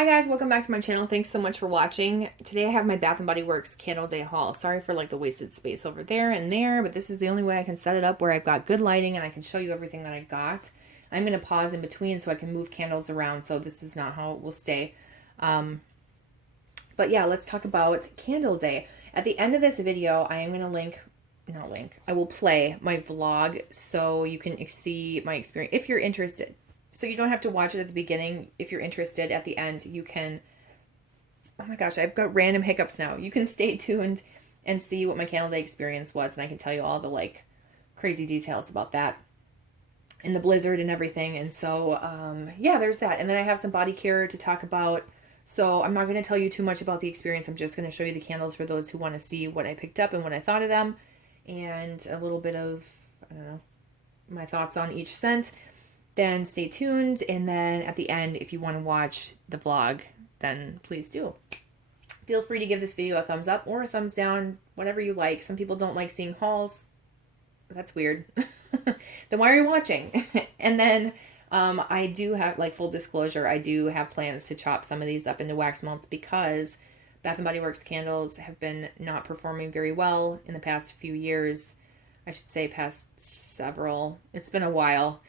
Hi guys, welcome back to my channel. Thanks so much for watching. Today I have my Bath & Body Works Candle Day haul. Sorry for like the wasted space over there and there, but this is the only way I can set it up where I've got good lighting and I can show you everything that I got. I'm going to pause in between so I can move candles around, so this is not how it will stay. But yeah, let's talk about Candle Day. At the end of this video, I am going to I will play my vlog so you can see my experience if you're interested. So you don't have to watch it at the beginning. If you're interested at the end, you can, oh my gosh, I've got random hiccups now. You can stay tuned and see what my Candle Day experience was, and I can tell you all the like crazy details about that and the blizzard and everything. And so, yeah, there's that. And then I have some body care to talk about. So I'm not going to tell you too much about the experience. I'm just going to show you the candles for those who want to see what I picked up and what I thought of them, and a little bit of, I don't know, my thoughts on each scent. Then stay tuned, and then at the end, if you want to watch the vlog, then please do. Feel free to give this video a thumbs up or a thumbs down, whatever you like. Some people don't like seeing hauls. That's weird. Then why are you watching? And then I do have, like, full disclosure, I do have plans to chop some of these up into wax melts because Bath & Body Works candles have been not performing very well in the past few years. I should say past several. It's been a while.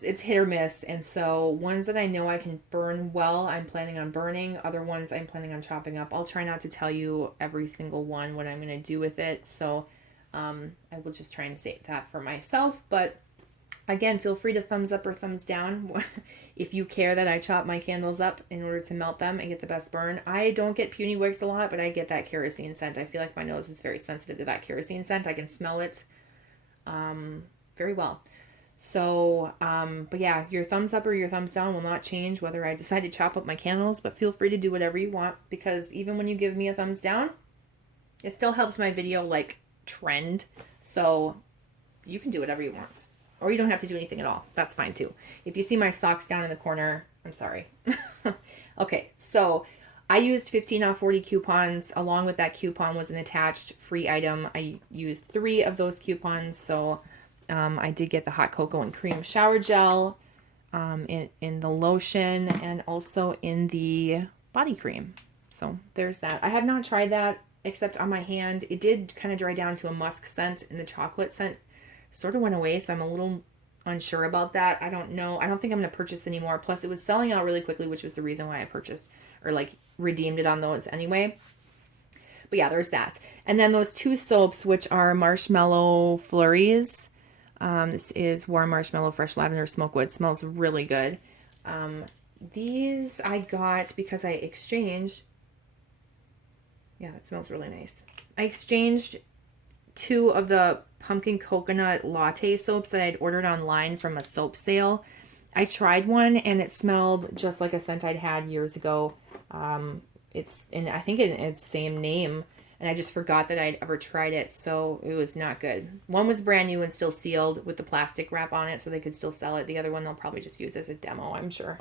It's hit or miss, and so ones that I know I can burn well, I'm planning on burning. Other ones I'm planning on chopping up. I'll try not to tell you every single one what I'm going to do with it, so I will just try and save that for myself. But again, feel free to thumbs up or thumbs down if you care that I chop my candles up in order to melt them and get the best burn. I don't get puny wicks a lot, but I get that kerosene scent. I feel like my nose is very sensitive to that kerosene scent. I can smell it very well. So, but yeah, your thumbs up or your thumbs down will not change whether I decide to chop up my candles, but feel free to do whatever you want, because even when you give me a thumbs down, it still helps my video like trend. So you can do whatever you want, or you don't have to do anything at all. That's fine too. If you see my socks down in the corner, I'm sorry. Okay, so I used 15 off 40 coupons. Along with that coupon was an attached free item. I used 3 of those coupons, so I did get the hot cocoa and cream shower gel in the lotion and also in the body cream. So there's that. I have not tried that except on my hand. It did kind of dry down to a musk scent, and the chocolate scent sort of went away, so I'm a little unsure about that. I don't know. I don't think I'm going to purchase anymore. Plus, it was selling out really quickly, which was the reason why I purchased or like redeemed it on those anyway. But yeah, there's that. And then those 2 soaps, which are Marshmallow Flurries. This is Warm Marshmallow Fresh Lavender Smokewood. Smells really good. These I got because I exchanged. Yeah, that smells really nice. I exchanged 2 of the pumpkin coconut latte soaps that I'd ordered online from a soap sale. I tried one and it smelled just like a scent I'd had years ago. It's in, I think, in its same name, and I just forgot that I'd ever tried it, so it was not good. One was brand new and still sealed with the plastic wrap on it, so they could still sell it. The other one they'll probably just use as a demo, I'm sure.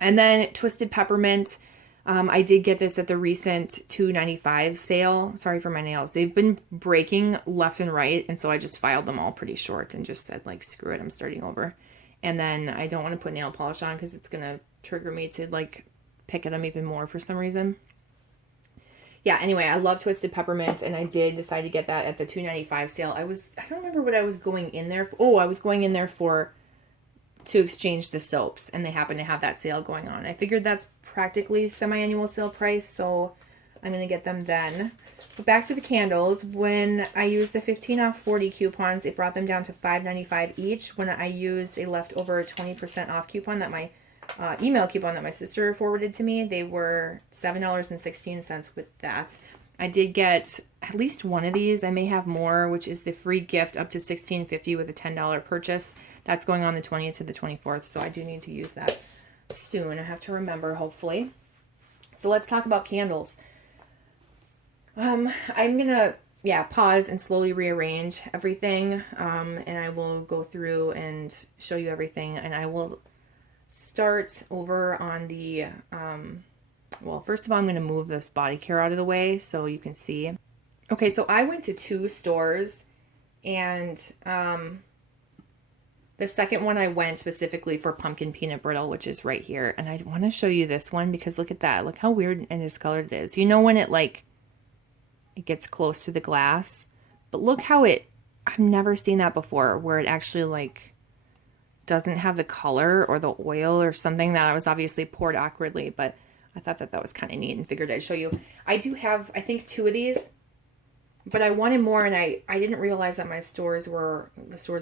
And then Twisted Peppermint. I did get this at the recent $2.95 sale. Sorry for my nails. They've been breaking left and right, and so I just filed them all pretty short and just said, like, screw it, I'm starting over. And then I don't want to put nail polish on because it's going to trigger me to, like, pick at them even more for some reason. Yeah, anyway, I love Twisted Peppermint, and I did decide to get that at the $2.95 sale. I don't remember what I was going in there for. Oh, I was going in there to exchange the soaps, and they happened to have that sale going on. I figured that's practically semi-annual sale price, so I'm going to get them then. But back to the candles. When I used the 15 off 40 coupons, it brought them down to $5.95 each. When I used a leftover 20% off coupon that my email coupon that my sister forwarded to me, they were $7.16 with that. I did get at least one of these. I may have more, which is the free gift up to $16.50 with a $10 purchase. That's going on the 20th to the 24th, so I do need to use that soon. I have to remember, hopefully. So let's talk about candles. I'm gonna pause and slowly rearrange everything, and I will go through and show you everything, and I will start over on the well, first of all, I'm going to move this body care out of the way so you can see. Okay, so I went to 2 stores, and the The second one I went specifically for pumpkin peanut brittle, which is right here. And I want to show you this one because look at that. Look how weird and discolored it is. You know when it like, it gets close to the glass, but look how I've never seen that before where it actually like doesn't have the color or the oil or something. That was obviously poured awkwardly, but I thought that that was kind of neat and figured I'd show you. I do have, I think, 2 of these, but I wanted more, and I didn't realize that the stores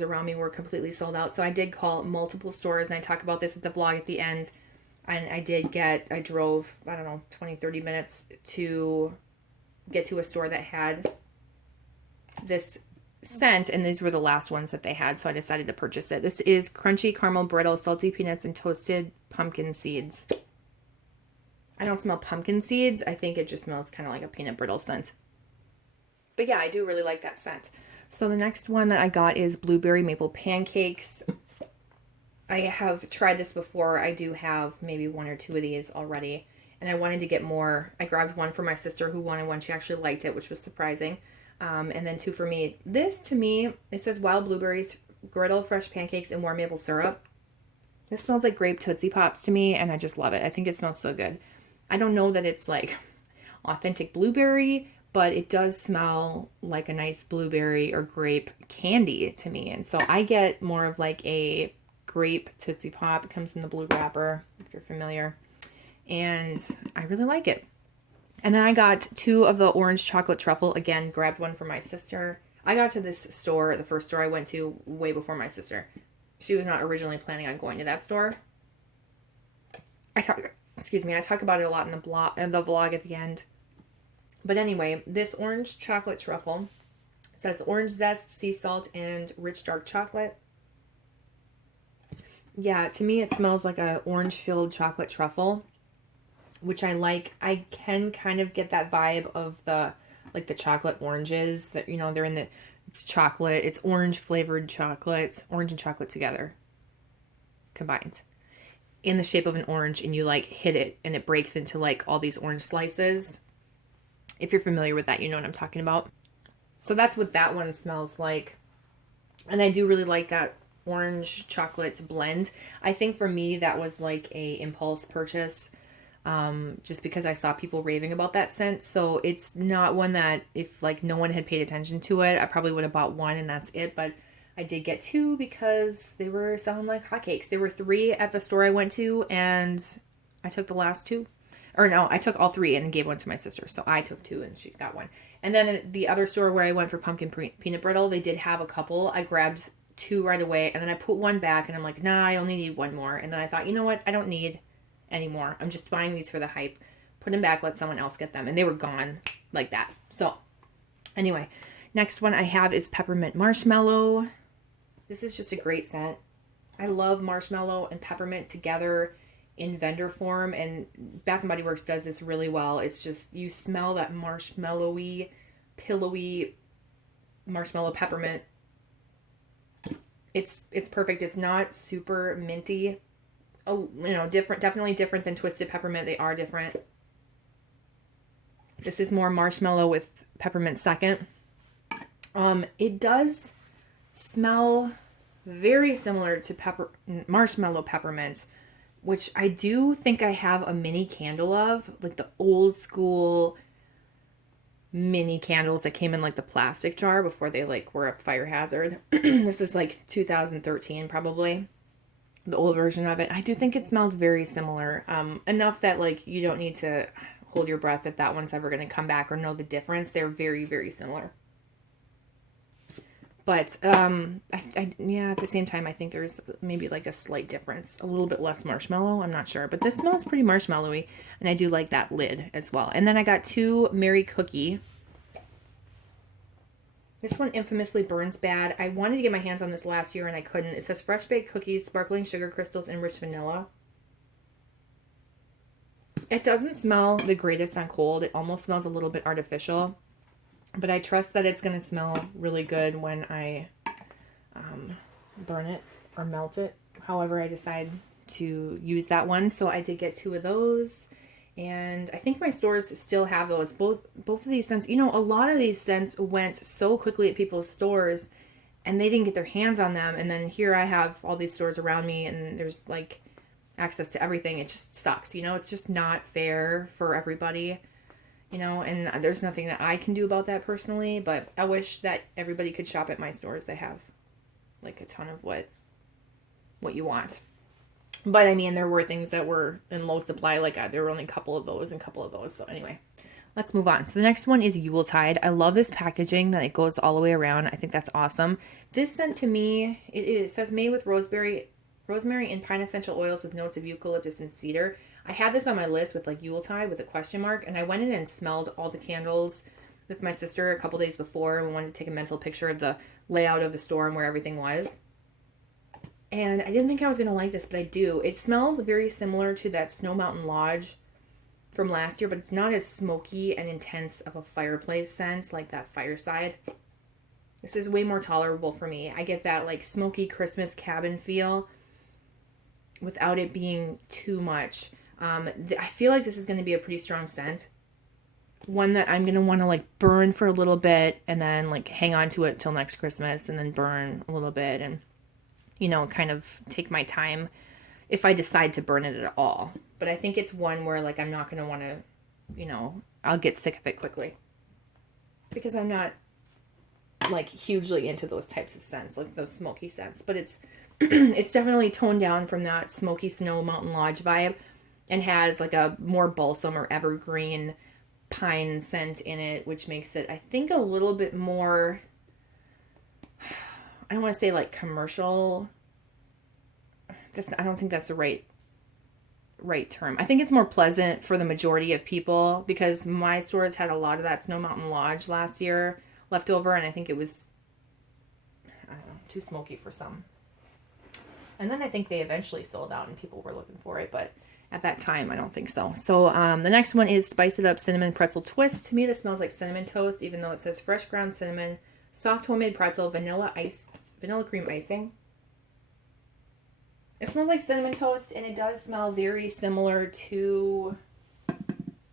around me were completely sold out. So I did call multiple stores, and I talk about this at the vlog at the end. And I drove, I don't know, 20, 30 minutes to get to a store that had this scent, and these were the last ones that they had, so I decided to purchase it. This is Crunchy Caramel Brittle, Salty Peanuts, and Toasted Pumpkin Seeds. I don't smell pumpkin seeds. I think it just smells kind of like a peanut brittle scent. But yeah, I do really like that scent. So the next one that I got is Blueberry Maple Pancakes. I have tried this before. I do have maybe 1 or 2 of these already, and I wanted to get more. I grabbed one for my sister who wanted one. She actually liked it, which was surprising. And then 2 for me. This, to me, it says wild blueberries, griddle fresh pancakes, and warm maple syrup. This smells like grape Tootsie Pops to me, and I just love it. I think it smells so good. I don't know that it's like authentic blueberry, but it does smell like a nice blueberry or grape candy to me. And so I get more of like a grape Tootsie Pop. It comes in the blue wrapper, if you're familiar. And I really like it. And then I got 2 of the orange chocolate truffle. Again, grabbed one for my sister. I got to this store, the first store I went to, way before my sister. She was not originally planning on going to that store. I talk about it a lot in the vlog at the end. But anyway, this orange chocolate truffle says orange zest, sea salt, and rich dark chocolate. Yeah, to me it smells like a orange-filled chocolate truffle, which I like. I can kind of get that vibe of the chocolate oranges that, you know, it's chocolate, it's orange flavored chocolate, orange and chocolate together, combined in the shape of an orange, and you like hit it and it breaks into like all these orange slices. If you're familiar with that, you know what I'm talking about. So that's what that one smells like. And I do really like that orange chocolate blend. I think for me that was like a impulse purchase, just because I saw people raving about that scent. So it's not one that if like no one had paid attention to it, I probably would have bought 1 and that's it. But I did get 2 because they were selling like hotcakes. There were 3 at the store I went to, and I took the last 2. Or no, I took all 3 and gave 1 to my sister. So I took 2 and she got 1. And then at the other store where I went for pumpkin peanut brittle, they did have a couple. I grabbed 2 right away, and then I put 1 back, and I'm like, nah, I only need 1 more. And then I thought, you know what? I don't need any more. I'm just buying these for the hype. Put them back, let someone else get them. And they were gone like that. So anyway, next one I have is Peppermint Marshmallow. This is just a great scent. I love marshmallow and peppermint together in vendor form, and Bath & Body Works does this really well. It's just, you smell that marshmallowy, pillowy marshmallow peppermint. It's perfect. It's not super minty. Oh, you know, definitely different than Twisted Peppermint. They are different. This is more marshmallow with peppermint second. It does smell very similar to marshmallow peppermint, which I do think I have a mini candle of, like the old school mini candles that came in like the plastic jar before they like were a fire hazard. This is like 2013 probably, the old version of it. I do think it smells very similar, enough that like you don't need to hold your breath that one's ever going to come back or know the difference. They're very, very similar. But yeah, at the same time, I think there's maybe like a slight difference, a little bit less marshmallow. I'm not sure, but this smells pretty marshmallowy, and I do like that lid as well. And then I got 2 Mary Cookie. This one infamously burns bad. I wanted to get my hands on this last year and I couldn't. It says fresh baked cookies, sparkling sugar crystals, and rich vanilla. It doesn't smell the greatest on cold. It almost smells a little bit artificial. But I trust that it's going to smell really good when I burn it or melt it. However I decide to use that one. So I did get 2 of those. And I think my stores still have those. Both of these scents. You know, a lot of these scents went so quickly at people's stores. and they didn't get their hands on them. And then here I have all these stores around me and there's like access to everything. It just sucks, you know, it's just not fair for everybody, you know, and there's nothing that I can do about that personally, but I wish that everybody could shop at my stores. They have like a ton of what you want. But I mean, there were things that were in low supply, like there were only a couple of those and a couple of those. So anyway, let's move on. So the next one is Yuletide. I love this packaging that it goes all the way around. I think that's awesome. This scent to me, it says made with rosemary and pine essential oils with notes of eucalyptus and cedar. I had this on my list with like Yuletide with a question mark, and I went in and smelled all the candles with my sister a couple days before, and we wanted to take a mental picture of the layout of the store and where everything was. And I didn't think I was going to like this, but I do. It smells very similar to that Snow Mountain Lodge from last year, but it's not as smoky and intense of a fireplace scent like that Fireside. This is way more tolerable for me. I get that like smoky Christmas cabin feel without it being too much. I feel like this is going to be a pretty strong scent. One that I'm going to want to like burn for a little bit and then like hang on to it till next Christmas and then burn a little bit and, you know, kind of take my time if I decide to burn it at all. But I think it's one where like I'm not going to want to, you know, I'll get sick of it quickly. Because I'm not like hugely into those types of scents, like those smoky scents. But it's it's definitely toned down from that smoky Snow Mountain Lodge vibe and has like a more balsam or evergreen pine scent in it, which makes it, I think, a little bit more, I don't want to say like commercial. I don't think that's the right term. I think it's more pleasant for the majority of people because my stores had a lot of that Snow Mountain Lodge last year left over, and I think it was, I don't know, too smoky for some. And then I think they eventually sold out and people were looking for it, but at that time I don't think so. So the next one is Spice It Up Cinnamon Pretzel Twist. To me this smells like cinnamon toast, even though it says fresh ground cinnamon, soft homemade pretzel, vanilla cream icing. It smells like cinnamon toast, and it does smell very similar to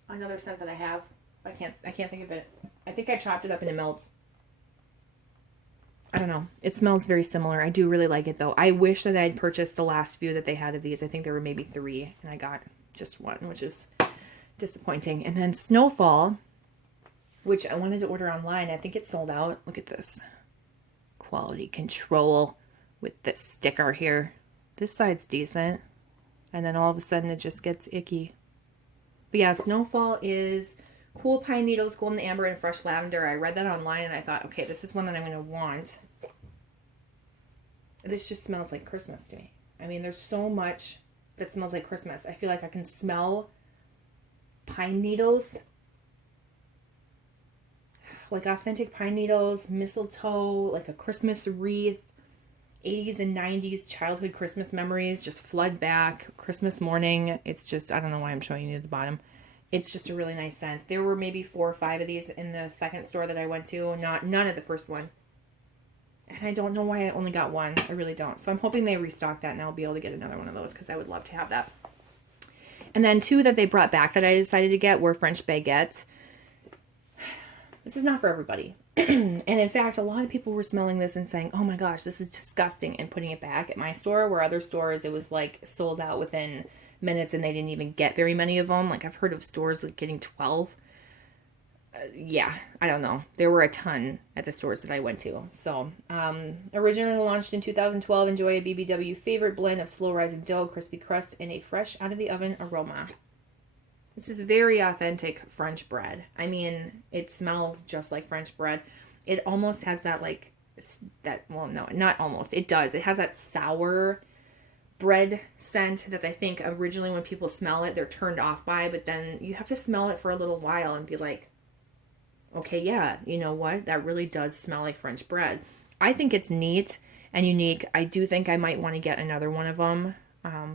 another scent that I have. I can't think of it. I think I chopped it up and it melts. I don't know. It smells very similar. I do really like it though. I wish that I'd purchased the last few that they had of these. I think there were maybe 3 and I got just one, which is disappointing. And then Snowfall, which I wanted to order online. I think it's sold out. Look at this. Quality control with this sticker here. This side's decent. And then all of a sudden it just gets icky. But yeah, Snowfall is cool pine needles, golden amber, and fresh lavender. I read that online and I thought, okay, this is one that I'm going to want. This just smells like Christmas to me. I mean, there's so much that smells like Christmas. I feel like I can smell pine needles. Like authentic pine needles, mistletoe, like a Christmas wreath. 80s and 90s childhood Christmas memories just flood back. Christmas morning. It's just, I don't know why I'm showing you the bottom. It's just a really nice scent. There were maybe 4 or 5 of these in the second store that I went to. None of the first one. And I don't know why I only got one. I really don't. So I'm hoping they restock that and I'll be able to get another one of those because I would love to have that. And then 2 that they brought back that I decided to get were French baguette. This is not for everybody. And in fact, a lot of people were smelling this and saying, oh my gosh, this is disgusting, and putting it back at my store, where other stores it was like sold out within minutes and they didn't even get very many of them. Like I've heard of stores like getting 12. Yeah, I don't know. There were a ton at the stores that I went to. So originally launched in 2012, enjoy a BBW favorite blend of slow rising dough, crispy crust, and a fresh out of the oven aroma. This is very authentic French bread. I mean, it smells just like French bread. It almost has that like, well, no, not almost. It does. It has that sour bread scent that I think originally when people smell it, they're turned off by, but then you have to smell it for a little while and be like, okay, yeah, you know what? That really does smell like French bread. I think it's neat and unique. I do think I might want to get another one of them.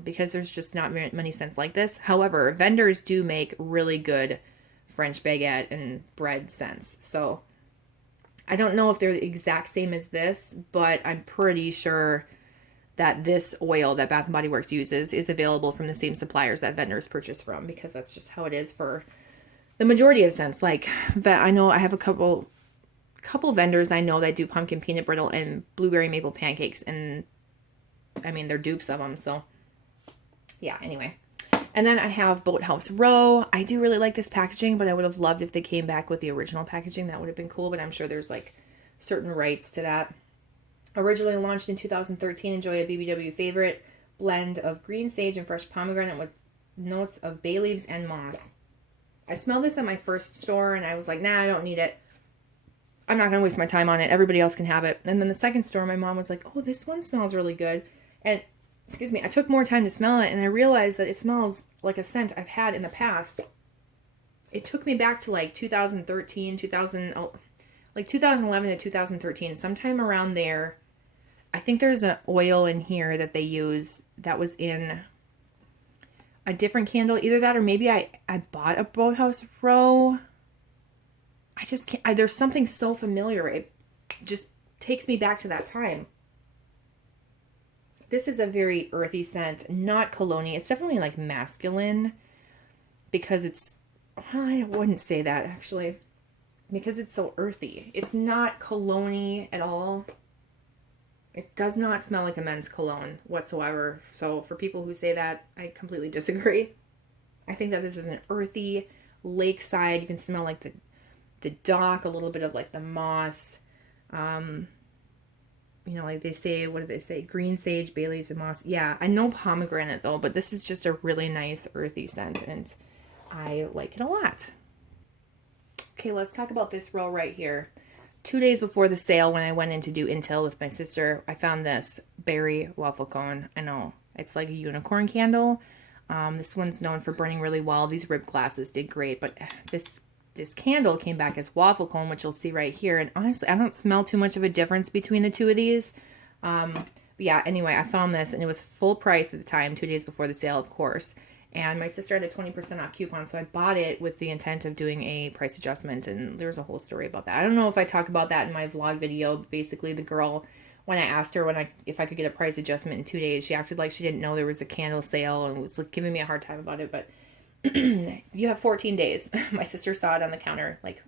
Because there's just not many scents like this. However, vendors do make really good French baguette and bread scents. So I don't know if they're the exact same as this, but I'm pretty sure that this oil that Bath & Body Works uses is available from the same suppliers that vendors purchase from, because that's just how it is for the majority of scents. Like, I know I have a couple couple vendors I know that do pumpkin peanut brittle and blueberry maple pancakes, and I mean, they're dupes of them. So yeah, anyway. And then I have Boathouse Row. I do really like this packaging, but I would have loved if they came back with the original packaging. That would have been cool, but I'm sure there's like certain rights to that. Originally launched in 2013, enjoy a BBW favorite blend of green sage and fresh pomegranate with notes of bay leaves and moss. I smelled this at my first store and I was like, nah, I don't need it. I'm not going to waste my time on it. Everybody else can have it. And then the second store, my mom was like, oh, this one smells really good. And excuse me, I took more time to smell it and I realized that it smells like a scent I've had in the past. It took me back to like 2013, 2011 to 2013, sometime around there. I think there's an oil in here that they use that was in a different candle. Either that or maybe I bought a Boathouse Row. I just can't. There's something so familiar. It just takes me back to that time. This is a very earthy scent, not cologne-y. It's definitely like masculine because it's, well, I wouldn't say that actually, because it's so earthy. It's not cologne-y at all. It does not smell like a men's cologne whatsoever. So for people who say that, I completely disagree. I think that this is an earthy lakeside. You can smell like the dock, a little bit of like the moss. You know, like they say, what do they say? Green sage, bay leaves, and moss. Yeah, I know pomegranate though, but this is just a really nice earthy scent and I like it a lot. Okay, let's talk about this row right here. 2 days before the sale, when I went in to do intel with my sister, I found this berry waffle cone. I know, it's like a unicorn candle. This one's known for burning really well. These rib glasses did great, but this candle came back as waffle cone, which you'll see right here. And honestly, I don't smell too much of a difference between the two of these. But yeah, anyway, I found this and it was full price at the time, 2 days before the sale, of course. And my sister had a 20% off coupon, so I bought it with the intent of doing a price adjustment, and there's a whole story about that. I don't know if I talk about that in my vlog video, but basically the girl, when I asked her if I could get a price adjustment in 2 days, she acted like she didn't know there was a candle sale and was like giving me a hard time about it, but you have 14 days. My sister saw it on the counter, like,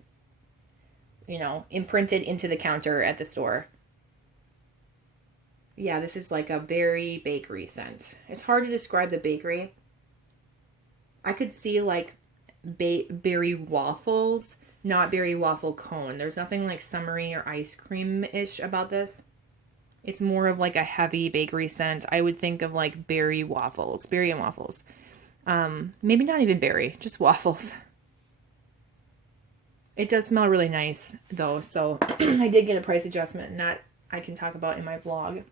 you know, imprinted into the counter at the store. Yeah, this is like a berry bakery scent. It's hard to describe the bakery. I could see like berry waffles, not berry waffle cone. There's nothing like summery or ice cream-ish about this. It's more of like a heavy bakery scent. I would think of like berry and waffles. Maybe not even berry, just waffles. It does smell really nice though, so I did get a price adjustment, and that I can talk about in my vlog.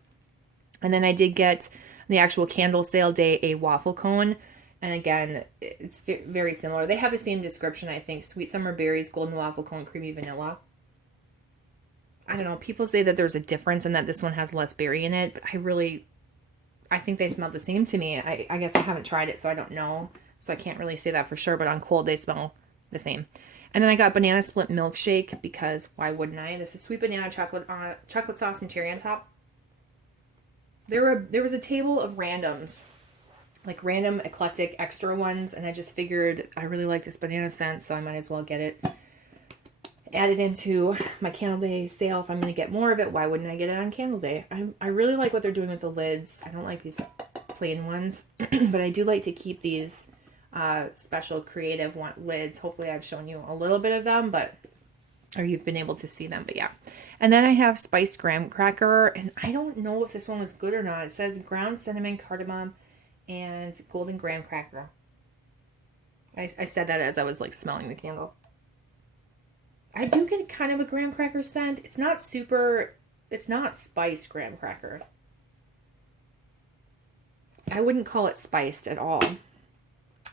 And then I did get the actual candle sale day a waffle cone. And again, it's very similar. They have the same description, I think. Sweet summer berries, golden waffle cone, creamy vanilla. I don't know. People say that there's a difference and that this one has less berry in it. But I think they smell the same to me. I guess I haven't tried it, so I don't know. So I can't really say that for sure. But on cold, they smell the same. And then I got banana split milkshake because why wouldn't I? This is sweet banana chocolate sauce and cherry on top. There was a table of randoms, like random eclectic extra ones, and I just figured I really like this banana scent, so I might as well get it added into my Candle Day sale. If I'm going to get more of it, why wouldn't I get it on Candle Day? I really like what they're doing with the lids. I don't like these plain ones, but I do like to keep these special creative lids. Hopefully I've shown you a little bit of them, or you've been able to see them, but yeah. And then I have spiced graham cracker, and I don't know if this one was good or not. It says ground cinnamon, cardamom, and golden graham cracker. I said that as I was like smelling the candle. I do get kind of a graham cracker scent. It's not spiced graham cracker. I wouldn't call it spiced at all.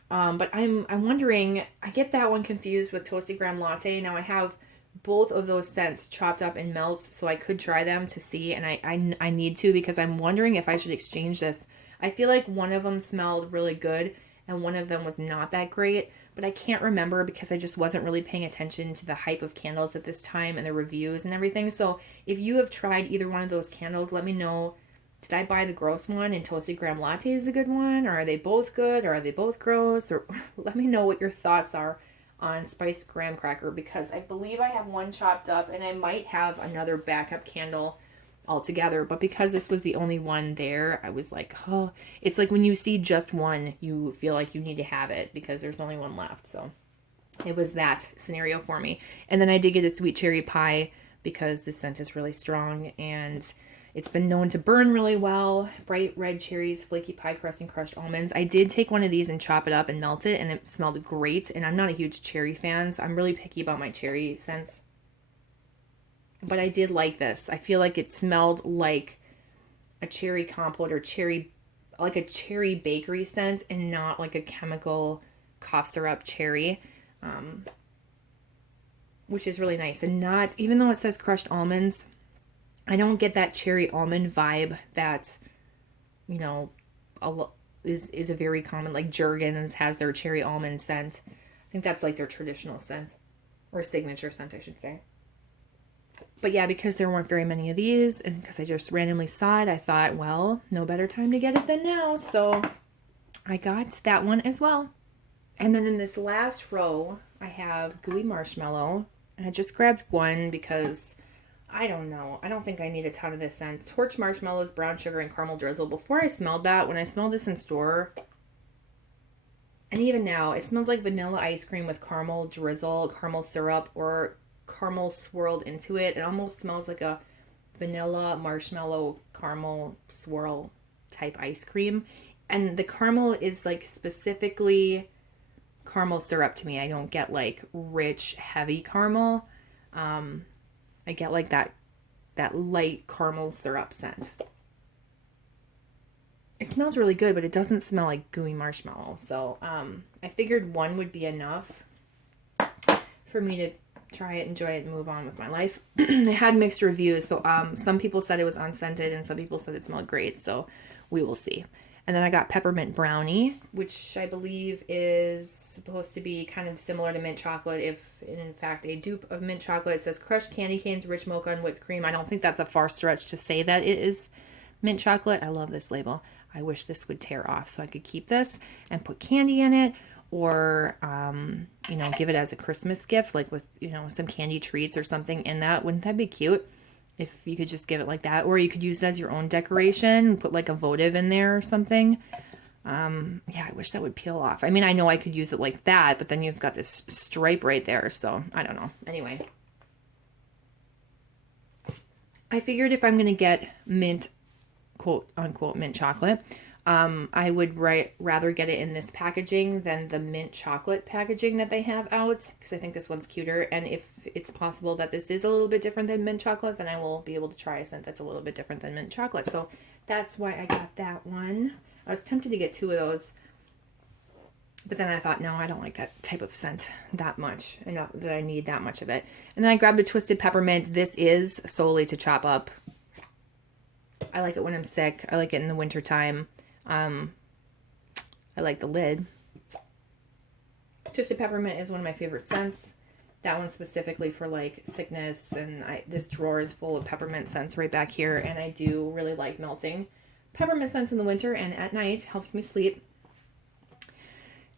But I'm wondering, I get that one confused with Toasted Graham Latte. Now I have both of those scents chopped up in melts, so I could try them to see, and I need to, because I'm wondering if I should exchange this. I feel like one of them smelled really good and one of them was not that great, but I can't remember because I just wasn't really paying attention to the hype of candles at this time and the reviews and everything. So if you have tried either one of those candles, let me know. Did I buy the gross one and Toasted Graham Latte is a good one? Or are they both good? Or are they both gross? Or let me know what your thoughts are on spiced graham cracker because I believe I have one chopped up and I might have another backup candle altogether. But because this was the only one there, I was like, oh, it's like when you see just one, you feel like you need to have it because there's only one left. So it was that scenario for me. And then I did get a sweet cherry pie because the scent is really strong and it's been known to burn really well. Bright red cherries, flaky pie crust, and crushed almonds. I did take one of these and chop it up and melt it, and it smelled great. And I'm not a huge cherry fan, so I'm really picky about my cherry scents. But I did like this. I feel like it smelled like a cherry compote or like a cherry bakery scent and not like a chemical cough syrup cherry. Which is really nice. And not, even though it says crushed almonds, I don't get that cherry almond vibe that, you know, is a very common, like Jergens has their cherry almond scent. I think that's like their traditional scent, or signature scent, I should say. But yeah, because there weren't very many of these, and because I just randomly saw it, I thought, well, no better time to get it than now. So I got that one as well. And then in this last row, I have gooey marshmallow. And I just grabbed one because I don't know. I don't think I need a ton of this scent. Torch marshmallows, brown sugar, and caramel drizzle. Before I smelled that, when I smelled this in store, and even now, it smells like vanilla ice cream with caramel drizzle, caramel syrup, or caramel swirled into it. It almost smells like a vanilla marshmallow caramel swirl type ice cream. And the caramel is like specifically caramel syrup to me. I don't get like rich, heavy caramel. I get like that light caramel syrup scent. It smells really good, but it doesn't smell like gooey marshmallow. So I figured one would be enough for me to try it, enjoy it, and move on with my life. It had mixed reviews. So some people said it was unscented and some people said it smelled great. So we will see. And then I got peppermint brownie, which I believe is supposed to be kind of similar to mint chocolate, if in fact a dupe of mint chocolate. It says crushed candy canes, rich mocha, and whipped cream. I don't think that's a far stretch to say that it is mint chocolate. I love this label. I wish this would tear off so I could keep this and put candy in it, or you know, give it as a Christmas gift, like with, you know, some candy treats or something in that. Wouldn't that be cute if you could just give it like that? Or you could use it as your own decoration, put like a votive in there or something. Yeah, I wish that would peel off. I mean, I know I could use it like that, but then you've got this stripe right there, so I don't know. Anyway, I figured if I'm gonna get mint, quote unquote, mint chocolate, I would rather get it in this packaging than the mint chocolate packaging that they have out, because I think this one's cuter. And if it's possible that this is a little bit different than mint chocolate, then I will be able to try a scent that's a little bit different than mint chocolate. So that's why I got that one. I was tempted to get two of those, but then I thought, no, I don't like that type of scent that much, and not that I need that much of it. And then I grabbed a twisted peppermint. This is solely to chop up. I like it when I'm sick. I like it in the wintertime. I like the lid. Twisted peppermint is one of my favorite scents. That one specifically for like sickness, and this drawer is full of peppermint scents right back here, and I do really like melting peppermint scents in the winter and at night. Helps me sleep.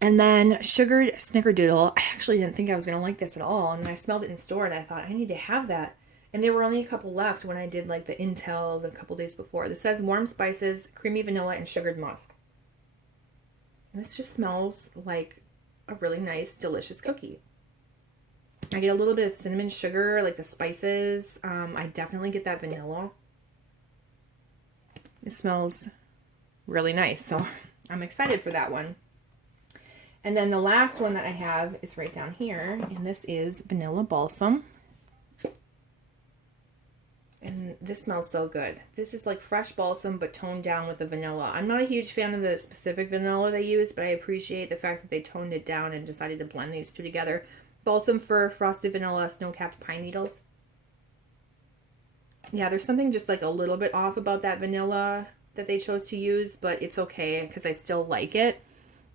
And then sugared snickerdoodle. I actually didn't think I was going to like this at all, and I smelled it in store and I thought I need to have that. And there were only a couple left when I did like the Intel the couple days before. This says warm spices, creamy vanilla, and sugared musk. And this just smells like a really nice, delicious cookie. I get a little bit of cinnamon sugar, like the spices. I definitely get that vanilla. It smells really nice, so I'm excited for that one. And then the last one that I have is right down here, and this is vanilla balsam. And this smells so good. This is like fresh balsam, but toned down with the vanilla. I'm not a huge fan of the specific vanilla they use, but I appreciate the fact that they toned it down and decided to blend these two together. Balsam fir, frosted vanilla, snow-capped pine needles. Yeah, there's something just like a little bit off about that vanilla that they chose to use, but it's okay because I still like it.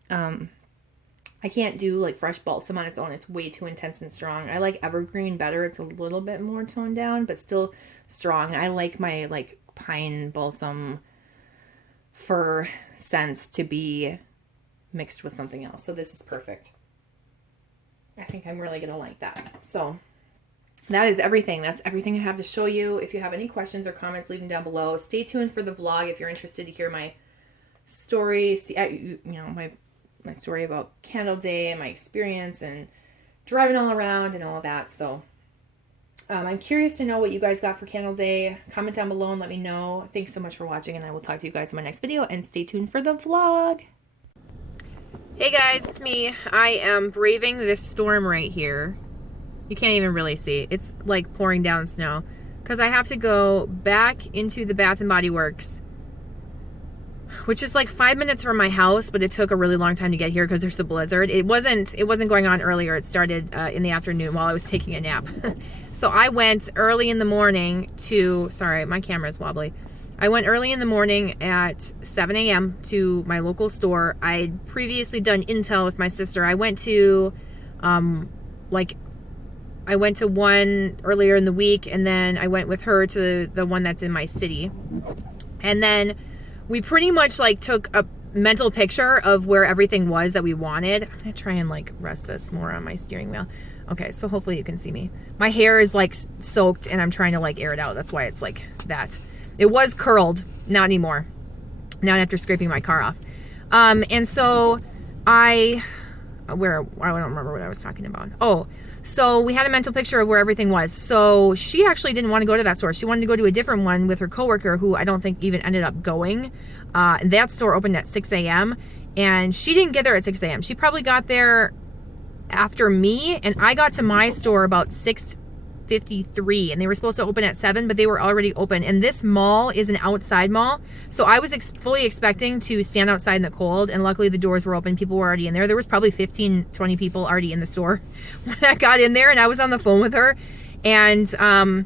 I can't do like fresh balsam on its own. It's way too intense and strong. I like evergreen better. It's a little bit more toned down, but still strong. I like my like pine balsam fir scents to be mixed with something else. So this is perfect. I think I'm really going to like that. So that is everything. That's everything I have to show you. If you have any questions or comments, leave them down below. Stay tuned for the vlog if you're interested to hear my story, you know, my story about Candle Day and my experience and driving all around and all of that. So I'm curious to know what you guys got for Candle Day. Comment down below and let me know. Thanks so much for watching, and I will talk to you guys in my next video, and stay tuned for the vlog. Hey guys, it's me. I am braving this storm right here. You can't even really see. It's like pouring down snow because I have to go back into the Bath and Body Works, which is like 5 minutes from my house, but it took a really long time to get here because there's the blizzard. It wasn't going on earlier. It started in the afternoon while I was taking a nap. So I went early in the morning to, sorry, my camera's wobbly. I went early in the morning at 7 a.m. to my local store. I'd previously done Intel with my sister. I went to, I went to one earlier in the week, and then I went with her to the one that's in my city. And then we pretty much like took a mental picture of where everything was that we wanted. I'm gonna try and like rest this more on my steering wheel. Okay, so hopefully you can see me. My hair is like soaked and I'm trying to like air it out. That's why it's like that. It was curled, not anymore. Not after scraping my car off. And so I don't remember what I was talking about. Oh, so we had a mental picture of where everything was. So she actually didn't want to go to that store. She wanted to go to a different one with her coworker, who I don't think even ended up going. And that store opened at 6 a.m. and she didn't get there at 6 a.m. She probably got there after me, and I got to my store about 6:53, and they were supposed to open at 7, but they were already open. And this mall is an outside mall, so I was fully expecting to stand outside in the cold, and luckily the doors were open. People were already in there. There was probably 15-20 people already in the store when I got in there, and I was on the phone with her, and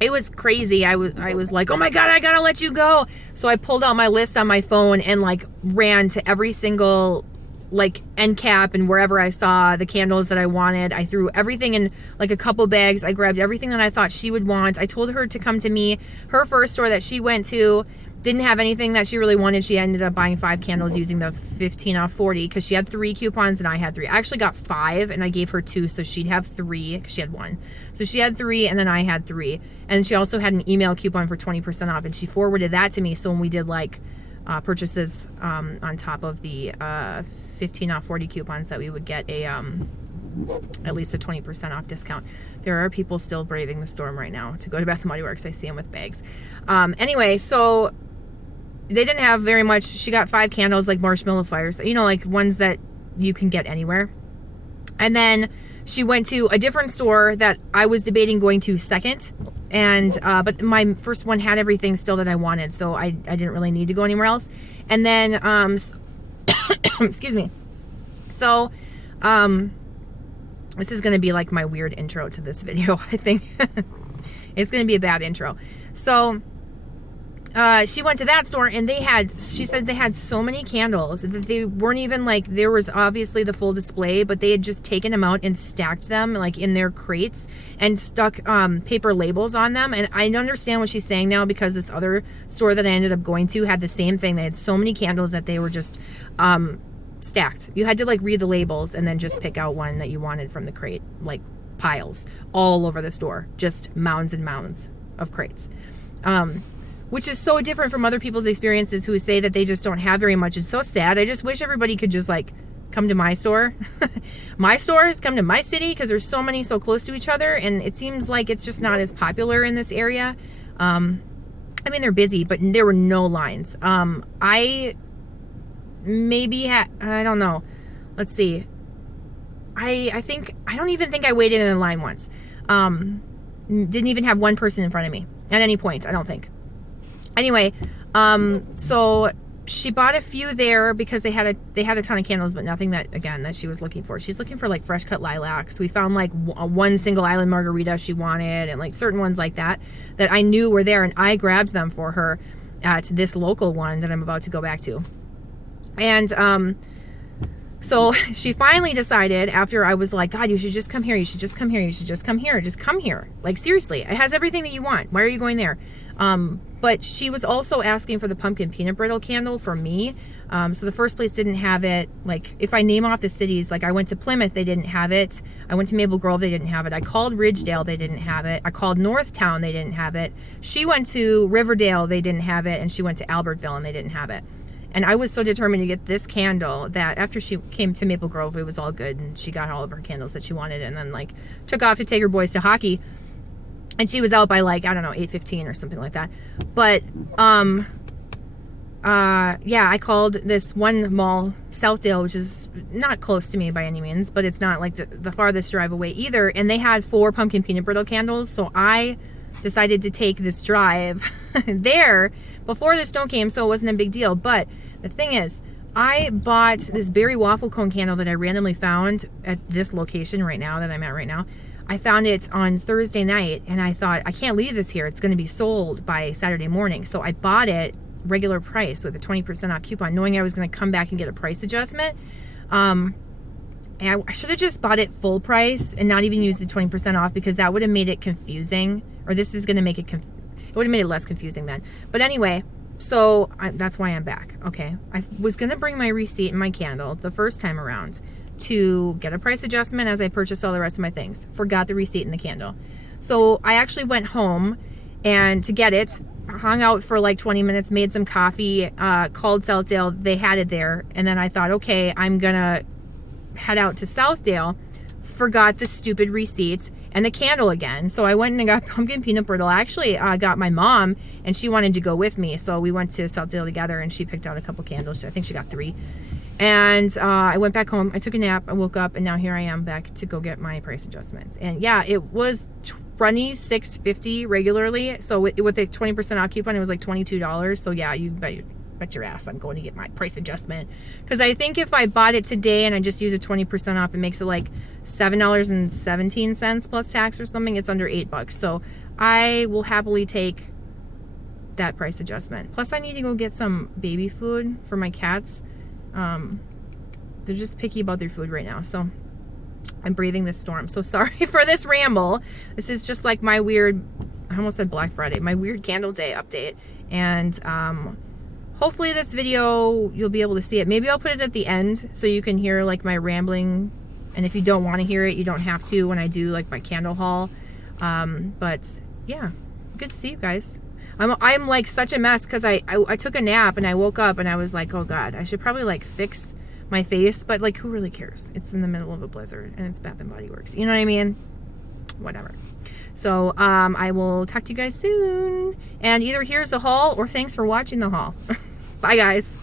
it was crazy. I was like, oh my god, I gotta let you go. So I pulled out my list on my phone and like ran to every single like end cap and wherever I saw the candles that I wanted. I threw everything in like a couple bags. I grabbed everything that I thought she would want. I told her to come to me. Her first store that she went to didn't have anything that she really wanted. She ended up buying 5 candles using the 15 off 40 because she had 3 coupons and I had 3. I actually got 5 and I gave her 2, so she'd have 3 because she had 1. So she had 3 and then I had 3. And she also had an email coupon for 20% off, and she forwarded that to me. So when we did like purchases on top of the 15 off 40 coupons, that we would get a at least a 20% off discount. There are people still braving the storm right now to go to Bath & Body Works. I see them with bags. Anyway, so they didn't have very much. She got 5 candles, like marshmallow fires, you know, like ones that you can get anywhere. And then she went to a different store that I was debating going to second, and but my first one had everything still that I wanted, so I didn't really need to go anywhere else. And then excuse me. So this is going to be like my weird intro to this video. I think it's going to be a bad intro. So she went to that store, and she said they had so many candles that they weren't even like, there was obviously the full display, but they had just taken them out and stacked them like in their crates and stuck paper labels on them. And I understand what she's saying now, because this other store that I ended up going to had the same thing. They had so many candles that they were just stacked. You had to like read the labels and then just pick out one that you wanted from the crate, like piles all over the store, just mounds and mounds of crates. Which is so different from other people's experiences who say that they just don't have very much. It's so sad. I just wish everybody could just like come to my store. My stores, come to my city, because there's so many so close to each other, and it seems like it's just not as popular in this area. I mean, they're busy, but there were no lines. I don't know. Let's see. I don't even think I waited in a line once. Didn't even have one person in front of me at any point, I don't think. Anyway, so she bought a few there because they had a ton of candles, but nothing that she was looking for. She's looking for like fresh cut lilacs. We found like one single island margarita she wanted, and like certain ones like that I knew were there, and I grabbed them for her at this local one that I'm about to go back to. And so she finally decided, after I was like, God, you should just come here. You should just come here. You should just come here. Just come here. Like, seriously, it has everything that you want. Why are you going there? But she was also asking for the pumpkin peanut brittle candle for me. So the first place didn't have it. Like, if I name off the cities, like I went to Plymouth, they didn't have it. I went to Maple Grove, they didn't have it. I called Ridgedale, they didn't have it. I called Northtown, they didn't have it. She went to Riverdale, they didn't have it. And she went to Albertville, and they didn't have it. And I was so determined to get this candle that after she came to Maple Grove, it was all good. And she got all of her candles that she wanted, and then like took off to take her boys to hockey. And she was out by like, I don't know, 8:15 or something like that. But, yeah, I called this one mall, Southdale, which is not close to me by any means, but it's not like the farthest drive away either. And they had 4 pumpkin peanut brittle candles. So I decided to take this drive there before the snow came. So it wasn't a big deal. But the thing is, I bought this berry waffle cone candle that I randomly found at this location right now that I'm at right now. I found it on Thursday night, and I thought, I can't leave this here. It's going to be sold by Saturday morning. So I bought it regular price with a 20% off coupon, knowing I was going to come back and get a price adjustment. And I should have just bought it full price and not even used the 20% off, because that would have made it confusing. Or this is going to make it, it would have made it less confusing then. But anyway, so that's why I'm back. Okay. I was going to bring my receipt and my candle the first time around to get a price adjustment as I purchased all the rest of my things. Forgot the receipt and the candle. So I actually went home and to get it, hung out for like 20 minutes, made some coffee, called Southdale. They had it there. And then I thought, okay, I'm gonna head out to Southdale. Forgot the stupid receipt and the candle again. So I went and got pumpkin peanut brittle. I actually got my mom, and she wanted to go with me. So we went to Southdale together, and she picked out a couple candles. I think she got 3. And I went back home. I took a nap. I woke up, and now here I am back to go get my price adjustments. And yeah, it was $26.50 regularly. So with a 20% off coupon, it was like $22. So yeah, you bet your ass I'm going to get my price adjustment, because I think if I bought it today and I just use a 20% off, it makes it like $7.17 plus tax or something. It's under $8. So I will happily take that price adjustment. Plus I need to go get some baby food for my cats. They're just picky about their food right now, so I'm braving this storm. So sorry for this ramble. This is just like my weird, I almost said Black Friday, my weird candle day update. And hopefully this video you'll be able to see it. Maybe I'll put it at the end so you can hear like my rambling, and if you don't want to hear it, you don't have to when I do like my candle haul. But yeah, good to see you guys. I'm like such a mess because I took a nap and I woke up and I was like, oh God, I should probably like fix my face, but like who really cares? It's in the middle of a blizzard and it's Bath and Body Works. You know what I mean? Whatever. So I will talk to you guys soon. And either here's the haul or thanks for watching the haul. Bye guys.